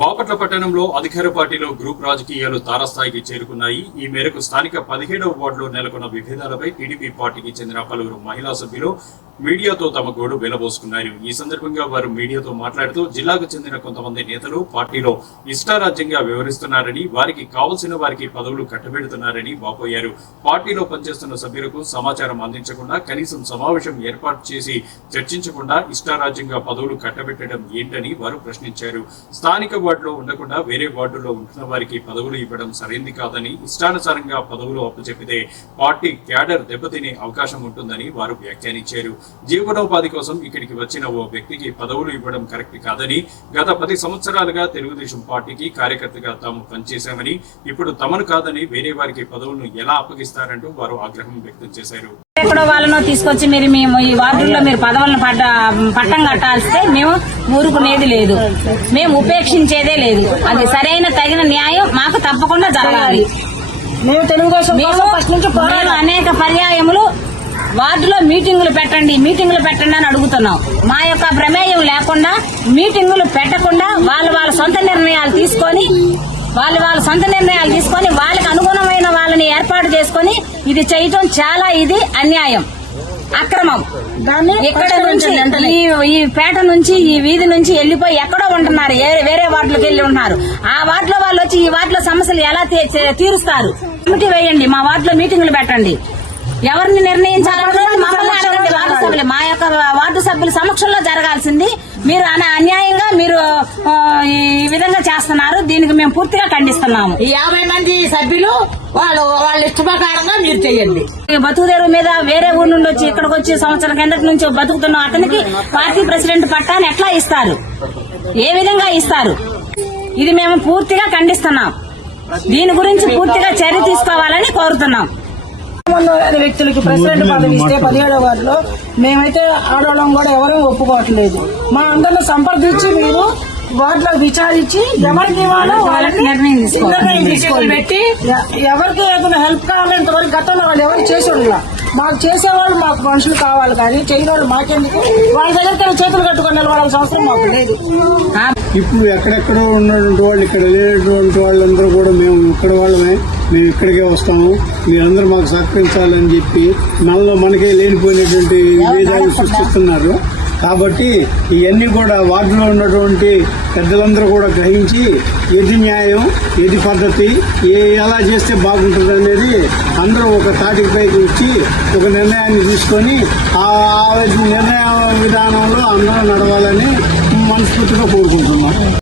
బాపట్ల పట్టణంలో అధికార పార్టీలో గ్రూప్ రాజకీయాలు తారాస్థాయికి చేరుకున్నాయి. ఈ మేరకు స్థానిక 17వ వార్డులో నెలకొన్న విభేదాలపై టీడీపీ పార్టీకి చెందిన పలువురు మహిళా సభ్యులు మీడియాతో తమ గోడు వెళ్లబోసుకున్నారు. ఈ సందర్భంగా వారు మీడియాతో మాట్లాడుతూ జిల్లాకు చెందిన కొంతమంది నేతలు పార్టీలో ఇష్టారాజ్యంగా వ్యవహరిస్తున్నారని, వారికి కావలసిన వారికి పదవులు కట్టబెడుతున్నారని వాపోయారు. పార్టీలో పనిచేస్తున్న సభ్యులకు సమాచారం అందించకుండా, కనీసం సమావేశం ఏర్పాటు చేసి చర్చించకుండా ఇష్టారాజ్యంగా పదవులు కట్టబెట్టడం ఏంటని వారు ప్రశ్నించారు. స్థానిక వార్డులో ఉండకుండా వేరే వార్డులో ఉంటున్న వారికి పదవులు ఇవ్వడం సరైంది కాదని, ఇష్టానుసారంగా పదవులు అప్పచెప్పితే పార్టీ క్యాడర్ దెబ్బతినే అవకాశం ఉంటుందని వారు వ్యాఖ్యానించారు. జీవనోపాధి కోసం ఇక్కడికి వచ్చిన ఓ వ్యక్తికి పదవులు ఇవ్వడం కరెక్ట్ కాదని, గత 10 సంవత్సరాలుగా తెలుగుదేశం పార్టీకి కార్యకర్తగా తాము పనిచేశామని, ఇప్పుడు తమను కాదని వేరే వారికి పదవులను ఎలా అప్పగిస్తారంటూ వారు ఆగ్రహం వ్యక్తం చేశారు. ఎక్కడో వాళ్ళనో తీసుకొచ్చి మేము ఈ వార్డుల్లో మీరు పదవులను పట్టం కట్టాల్స్తే మేము ఊరుకునేది లేదు, మేము ఉపేక్షించేదే లేదు. అది సరైన తగిన న్యాయం మాకు తప్పకుండా జరగాలి. మేము అనేక పర్యాయములు వార్డులో మీటింగులు పెట్టండి అని అడుగుతున్నాం. మా యొక్క ప్రమేయం లేకుండా మీటింగులు పెట్టకుండా వాళ్ళ సొంత నిర్ణయాలు తీసుకొని వాళ్ళకి అనుగుణమైన వాళ్ళని ఏర్పాటు చేసుకుని ఇది చేయటం చాలా అన్యాయం, అక్రమం. ఇక్కడ నుంచి ఈ పేట నుంచి ఈ వీధి నుంచి వెళ్లిపోయి ఎక్కడో ఉంటున్నారు, వేరే వార్డులకు వెళ్లి ఉంటున్నారు. ఆ వార్డులో వాళ్ళు వచ్చి ఈ వార్డులో సమస్యలు ఎలా తీరుస్తారు? కమిటీ వేయండి, మా వార్డులో మీటింగులు పెట్టండి. ఎవరిని నిర్ణయించాలన్నది మమ్మల్ని అడగండి. వార్డు సభ్యులు, మా యొక్క వార్డు సభ్యుల సమక్షంలో జరగాల్సింది. మీరు అన్యాయంగా మీరు ఈ విధంగా చేస్తున్నారు. దీనికి మేము పూర్తిగా ఖండిస్తున్నాము. 50 మంది సభ్యులు వాళ్ళ ఇష్ట ప్రకారంగా మీరు చేయండి. బతుకుదేరు మీద వేరే ఊరు నుండి వచ్చి ఇక్కడికి వచ్చి సంవత్సరం కిందటి నుంచి బతుకుతున్న అతనికి పార్టీ ప్రెసిడెంట్ పట్టాన్ని ఎట్లా ఇస్తారు? ఏ విధంగా ఇస్తారు? ఇది మేము పూర్తిగా ఖండిస్తున్నాం. దీని గురించి పూర్తిగా చర్య తీసుకోవాలని కోరుతున్నాం. వ్యక్తులకి ప్రెసిడెంట్ పదవి ఇస్తే 17వ వార్డులో మేమైతే ఆడవాళ్ళం కూడా ఎవరూ ఒప్పుకోవట్లేదు. మా అందరిని సంప్రదించి మీరు వార్డులో విచారించి ఎవరికి ఇవ్వాలో వాళ్ళకి నిర్ణయం తీసుకొని పెట్టి ఎవరికి ఏదైనా హెల్ప్ కావాలంటే ఇంతవరకు గతంలో వాళ్ళు ఎవరు చేసేవాళ్ళు, మాకు చేసేవాళ్ళు మాకు మనుషులు కావాలి, కానీ చేయని వాళ్ళు మాకెందుకు? వాళ్ళ దగ్గర చేతులు కట్టుకొని నిలబడాల్సిన అవసరం మాకు లేదు. ఇప్పుడు ఎక్కడెక్కడో ఉన్నటువంటి వాళ్ళు, ఇక్కడ లేనటువంటి వాళ్ళందరూ కూడా మేము ఇక్కడ వాళ్ళమే, మేము ఇక్కడికే వస్తాము, మీరందరూ మాకు సహకరించాలని చెప్పి మనకే లేనిపోయినటువంటి విభేదాలు సృష్టిస్తున్నారు. కాబట్టి ఇవన్నీ కూడా వార్డులో ఉన్నటువంటి పెద్దలందరూ కూడా గ్రహించి ఏది న్యాయం, ఏది పద్ధతి, ఎలా చేస్తే బాగుంటుంది అనేది అందరూ ఒక తాటిపైకి వచ్చి ఒక నిర్ణయాన్ని తీసుకొని ఆ నిర్ణయ విధానంలో అందరూ నడవాలని మనస్ఫూర్తిగా కోరుకుంటున్నాం.